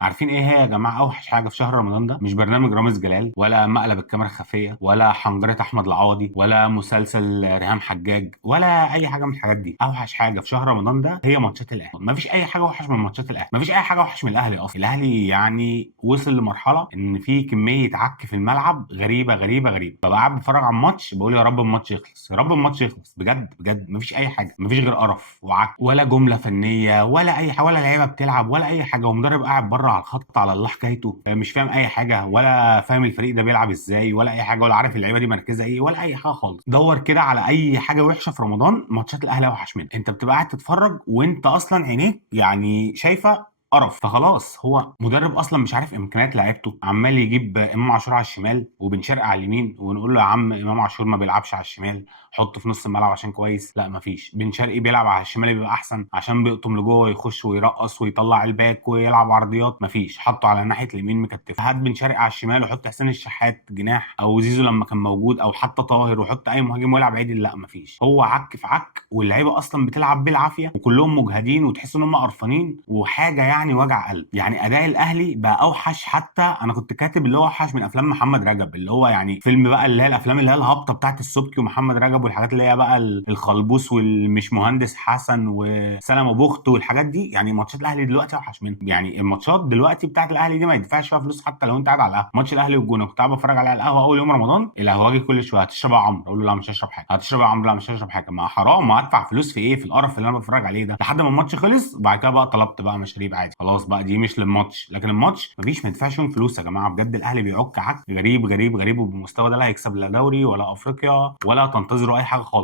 عارفين ايه هي يا جماعه اوحش حاجه في شهر رمضان ده؟ مش برنامج رامز جلال، ولا مقلب الكاميرا الخفيه، ولا حنجره احمد العوضي، ولا مسلسل ريهام حجاج، ولا اي حاجه من الحاجات دي. اوحش حاجه في شهر رمضان ده هي ماتشات الاهلي. مفيش اي حاجه اوحش من ماتشات الاهلي، مفيش اي حاجه اوحش من الاهلي اصلا. الاهلي يعني وصل لمرحله ان في كميه عك في الملعب غريبه غريبه غريبه. ببقى قاعد بتفرج على الماتش بقول يا رب الماتش يخلص، يا رب الماتش يخلص، بجد بجد مفيش اي حاجه، مفيش غير قرف وعك، ولا جمله فنيه ولا اي حاجه، ولا لعيبه بتلعب ولا اي حاجه، ومدرب قاعد بره على الخط على الله حكايته، مش فاهم اي حاجه، ولا فاهم الفريق ده بيلعب ازاي ولا اي حاجه، ولا عارف اللعيبه دي مركزها ايه ولا اي حاجه خالص. دور كده على اي حاجه وحشه في رمضان، ماتشات الاهلي اوحش منها. انت بتبقى قاعد تتفرج وانت اصلا عينيك يعني شايفه قرف. فخلاص هو مدرب اصلا مش عارف امكانيات لعيبته، عمال يجيب امام عاشور على الشمال وبن شرقي على اليمين، ونقول له يا عم امام عاشور ما بيلعبش على الشمال، حطه في نص الملعب عشان كويس. لا مفيش، بن شرقي بيلعب على الشمال بيبقى احسن عشان بيقطم لجوه ويخش ويرقص ويطلع الباك ويلعب عرضيات. مفيش، حطه على ناحيه اليمين مكتف. هات بن شرقي على الشمال وحط حسين الشحات جناح، او زيزو لما كان موجود، او حتى طاهر، وحط اي مهاجم ويلعب عادي. لا مفيش، هو عك في عك، واللعيبه اصلا بتلعب بالعافيه وكلهم مجهدين وتحس ان هم قرفانين وحاجه يعني وجع قلب. يعني اداء الاهلي بقى اوحش، حتى انا كنت كاتب اللي هو اوحش من افلام محمد رجب، اللي هو يعني فيلم بقى اللي هي الافلام اللي هي الهابطه بتاعت السبكي ومحمد رجب والحاجات اللي هي بقى الخلبوس والمش مهندس حسن وسلام ابو بخت والحاجات دي. يعني ماتشات الاهلي دلوقتي اوحش منها. يعني الماتشات دلوقتي بتاعت الاهلي دي ما يدفعش فيها فلوس حتى لو انت قاعد على القهوه. ماتش الاهلي والجونه كنت قاعد بتفرج عليه على القهوه اول يوم رمضان، القهوجي كل شويه هتشرب يا عمرو، اقول له لا مش هشرب حاجه، هتشرب يا عمرو لا مش هشرب حاجه. ما حرام، ما ادفع فلوس في ايه؟ في القرف اللي انا بتفرج عليه ده. لحد ما الماتش خلص وبعد كده بقى طلبت بقى مشاريب عادي، خلاص بقى دي مش للماتش. لكن الماتش مفيش، ما يدفعش فيهم فلوس يا جماعه. بجد الاهلي بيعك عك غريب غريب غريب، وبالمستوى ده لا هيكسب لا دوري ولا افريقيا ولا تنتظروا اي حاجه خالص.